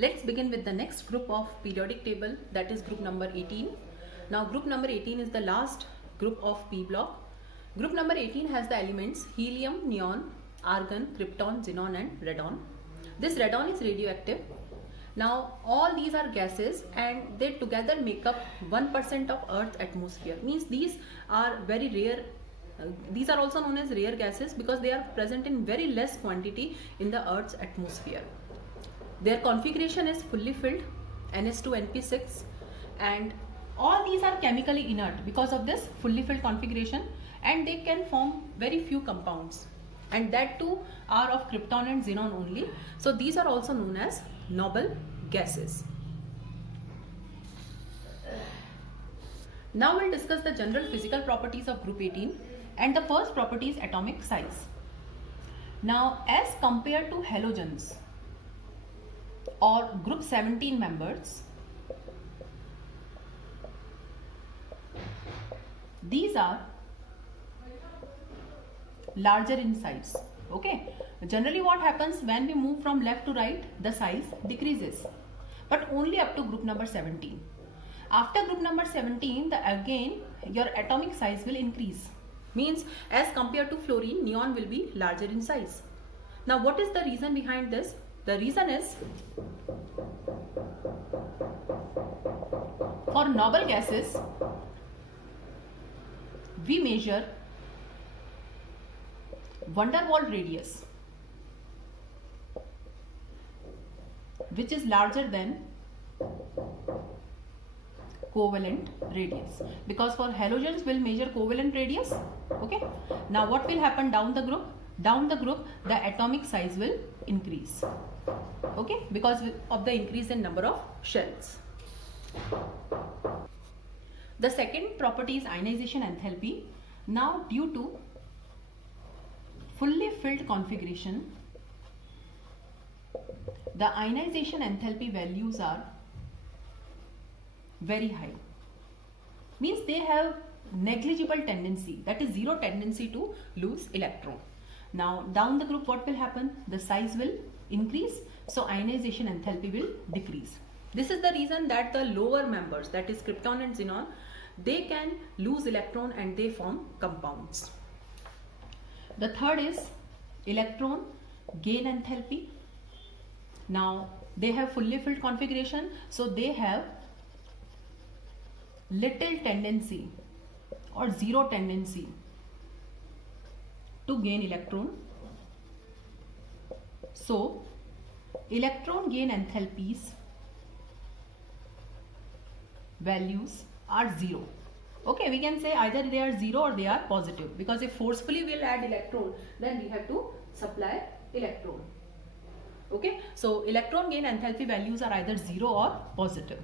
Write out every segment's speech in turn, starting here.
Let's begin with the next group of periodic table, that is group number 18. Now group number 18 is the last group of P block. Group number 18 has the elements helium, neon, argon, krypton, xenon and radon. This radon is radioactive. Now all these are gases and they together make up 1% of Earth's atmosphere. Means these are very rare. These are also known as rare gases because they are present in very less quantity in the Earth's atmosphere. Their configuration is fully filled, NH2NP6, and all these are chemically inert because of this fully filled configuration, and they can form very few compounds, and that too are of krypton and xenon only. So these are also known as noble gases. Now we'll discuss the general physical properties of group 18, and the first property is atomic size. Now as compared to halogens or group 17 members, these are larger in size. Okay, generally what happens when we move from left to right, the size decreases, but only up to group number 17. After group number 17, again your atomic size will increase. Means as compared to fluorine, neon will be larger in size. Now what is the reason behind this? The reason is, for noble gases, we measure van der Waals radius, which is larger than covalent radius, because for halogens we'll measure covalent radius. Okay, now what will happen down the group? Down the group the atomic size will increase, okay, because of the increase in number of shells. The second property is ionization enthalpy. Now due to fully filled configuration, the ionization enthalpy values are very high. Means they have negligible tendency, that is zero tendency to lose electron. Now down the group what will happen? The size will increase, so ionization enthalpy will decrease. This is the reason that the lower members, that is krypton and xenon, they can lose electron and they form compounds. The third is electron gain enthalpy. Now they have fully filled configuration, so they have little tendency or zero tendency to gain electron. So electron gain enthalpies values are zero. Okay, we can say either they are zero or they are positive, because if forcefully we'll add electron, then we have to supply electron. Okay, so electron gain enthalpy values are either zero or positive.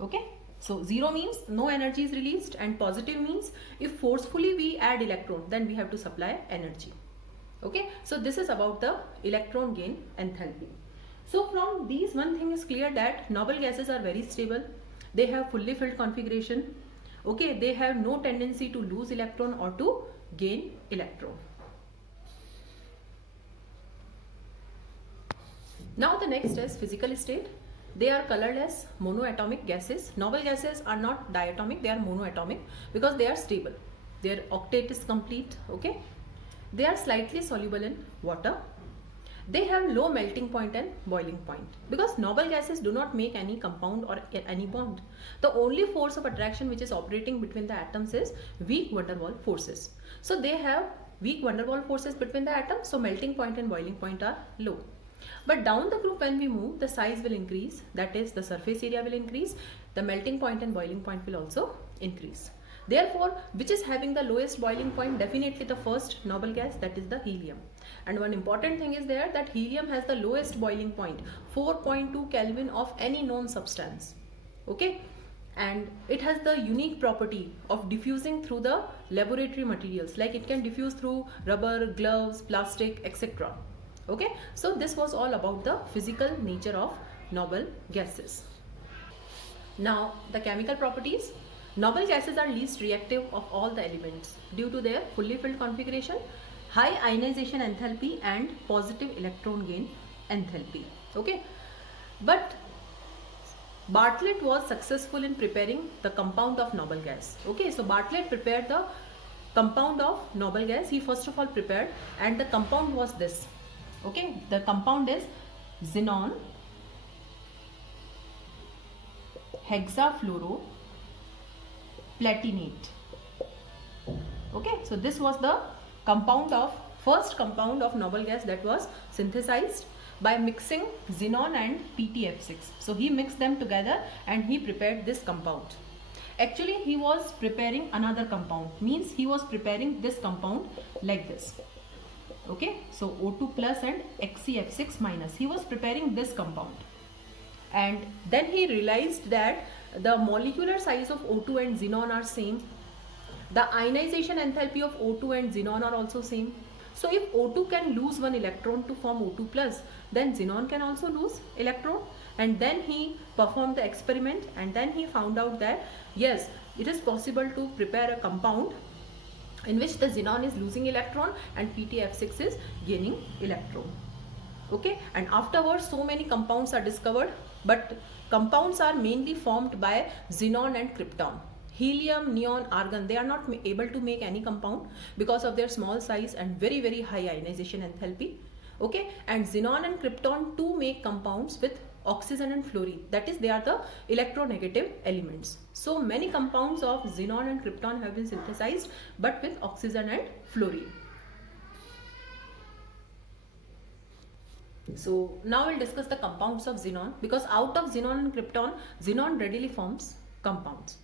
Okay, so zero means no energy is released, and positive means if forcefully we add electron, then we have to supply energy. Okay, so this is about the electron gain enthalpy. So from these, one thing is clear, that noble gases are very stable. They have fully filled configuration. Okay, they have no tendency to lose electron or to gain electron. Now the next is physical state. They are colorless monoatomic gases. Noble gases are not diatomic, they are monoatomic because they are stable. Their octet is complete. Okay, they are slightly soluble in water. They have low melting point and boiling point, because noble gases do not make any compound or any bond. The only force of attraction which is operating between the atoms is weak van der Waals forces. So they have weak van der Waals forces between the atoms, so melting point and boiling point are low. But down the group when we move, the size will increase, that is the surface area will increase, the melting point and boiling point will also increase. Therefore, which is having the lowest boiling point? Definitely the first noble gas, that is the helium. And one important thing is there, that helium has the lowest boiling point, 4.2 Kelvin of any known substance. Okay, and it has the unique property of diffusing through the laboratory materials, like it can diffuse through rubber, gloves, plastic, etc. Okay, so this was all about the physical nature of noble gases. Now the chemical properties. Noble gases are least reactive of all the elements due to their fully filled configuration, high ionization enthalpy and positive electron gain enthalpy. Okay, But Bartlett was successful in preparing the compound of noble gas. Okay, so Bartlett prepared the compound of noble gas. He first of all prepared, and the compound was this. Okay, the compound is xenon hexafluoroplatinate. Okay, so this was the first compound of noble gas that was synthesized by mixing xenon and PTF6. So he mixed them together and he prepared this compound. Actually, he was preparing another compound, means he was preparing this compound like this. Okay, so O2 plus and XeF6 minus. He was preparing this compound. And then he realized that the molecular size of O2 and xenon are same. The ionization enthalpy of O2 and xenon are also same. So if O2 can lose one electron to form O2 plus, then xenon can also lose electron. And then he performed the experiment, and then he found out that yes, it is possible to prepare a compound in which the xenon is losing electron and PTF6 is gaining electron. Okay, and afterwards so many compounds are discovered, but compounds are mainly formed by xenon and krypton. Helium, neon, argon, they are not able to make any compound because of their small size and very, very high ionization enthalpy. Okay, and xenon and krypton too make compounds with oxygen and fluorine. That is, they are the electronegative elements. So many compounds of xenon and krypton have been synthesized, but with oxygen and fluorine. So now we'll discuss the compounds of xenon, because out of xenon and krypton, xenon readily forms compounds.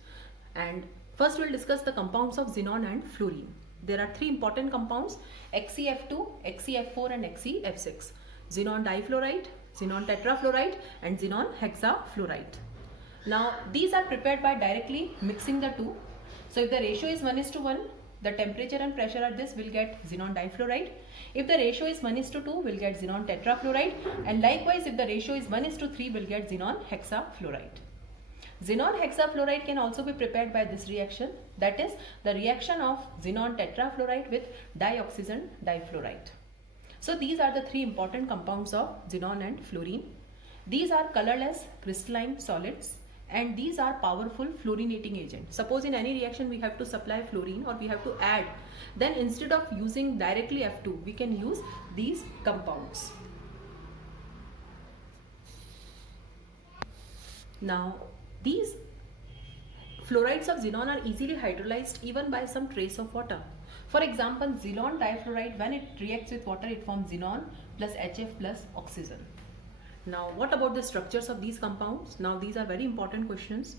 And first we'll discuss the compounds of xenon and fluorine. There are three important compounds: XeF2, XeF4 and XeF6. Xenon difluoride, xenon tetrafluoride and xenon hexafluoride. Now these are prepared by directly mixing the two. So if the ratio is 1:1, the temperature and pressure at this will get xenon difluoride. If the ratio is 1:2, we'll get xenon tetrafluoride, and likewise if the ratio is 1:3, we'll get xenon hexafluoride. Xenon hexafluoride can also be prepared by this reaction, that is the reaction of xenon tetrafluoride with dioxygen difluoride. So these are the three important compounds of xenon and fluorine. These are colorless crystalline solids, and these are powerful fluorinating agents. Suppose in any reaction we have to supply fluorine or we have to add, then instead of using directly F2, we can use these compounds. Now these fluorides of xenon are easily hydrolyzed even by some trace of water. For example, xenon difluoride, when it reacts with water, it forms xenon plus HF plus oxygen. Now what about the structures of these compounds? Now these are very important questions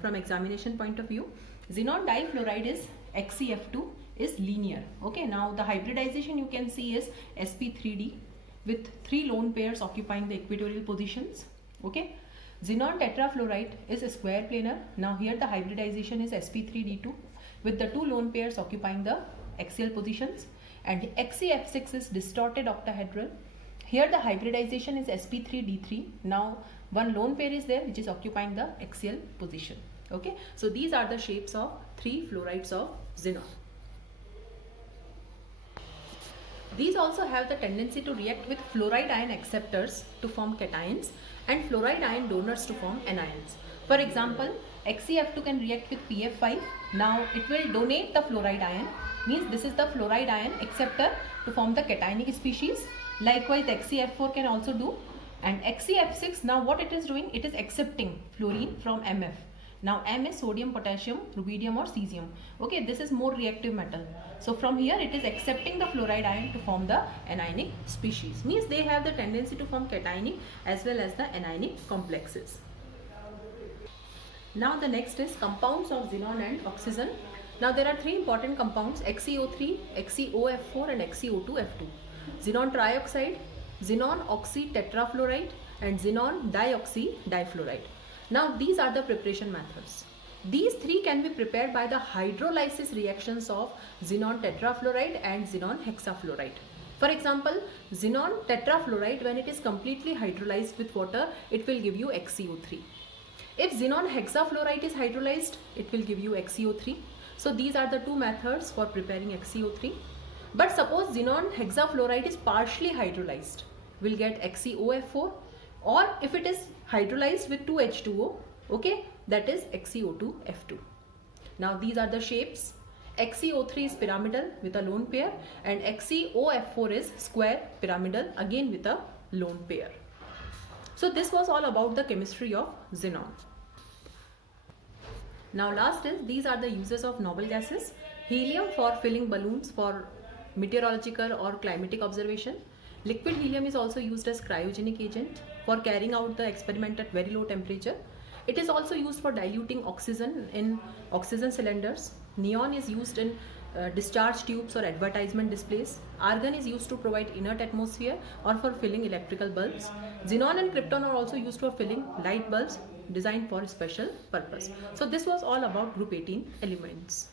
from examination point of view. Xenon difluoride is XeF2 is linear. Okay, now the hybridization you can see is sp3d with 3 lone pairs occupying the equatorial positions. Okay, xenon tetrafluoride is a square planar. Now here the hybridization is sp3d2 with the 2 lone pairs occupying the axial positions, and XeF6 is distorted octahedral. Here the hybridization is sp3d3. Now one lone pair is there which is occupying the axial position. Okay, so these are the shapes of 3 fluorides of xenon. These also have the tendency to react with fluoride ion acceptors to form cations and fluoride ion donors to form anions. For example, XeF2 can react with PF5. Now it will donate the fluoride ion, means this is the fluoride ion acceptor to form the cationic species. Likewise XeF4 can also do, and XeF6, now what it is doing, it is accepting fluorine from MF. Now M is sodium, potassium, rubidium or cesium. Okay, this is more reactive metal. So from here it is accepting the fluoride ion to form the anionic species. Means they have the tendency to form cationic as well as the anionic complexes. Now the next is compounds of xenon and oxygen. Now there are 3 important compounds: XeO3, XeOF4 and XeO2F2. Xenon trioxide, xenon oxy tetrafluoride and xenon dioxy difluoride. Now these are the preparation methods. These 3 can be prepared by the hydrolysis reactions of xenon tetrafluoride and xenon hexafluoride. For example, xenon tetrafluoride, when it is completely hydrolyzed with water, it will give you XeO3. If xenon hexafluoride is hydrolyzed, it will give you XeO3. So these are the 2 methods for preparing XeO3. But suppose xenon hexafluoride is partially hydrolyzed, we'll get XeOF4. or if it is hydrolyzed with 2H2O, okay, that is XeO2F2. Now these are the shapes. XeO3 is pyramidal with a lone pair, and XeOF4 is square pyramidal again with a lone pair. So this was all about the chemistry of xenon. Now last is, these are the uses of noble gases. Helium for filling balloons for meteorological or climatic observation. Liquid helium is also used as cryogenic agent for carrying out the experiment at very low temperature. It is also used for diluting oxygen in oxygen cylinders. Neon is used in discharge tubes or advertisement displays. Argon is used to provide inert atmosphere or for filling electrical bulbs. Xenon and krypton are also used for filling light bulbs designed for special purpose. So this was all about group 18 elements.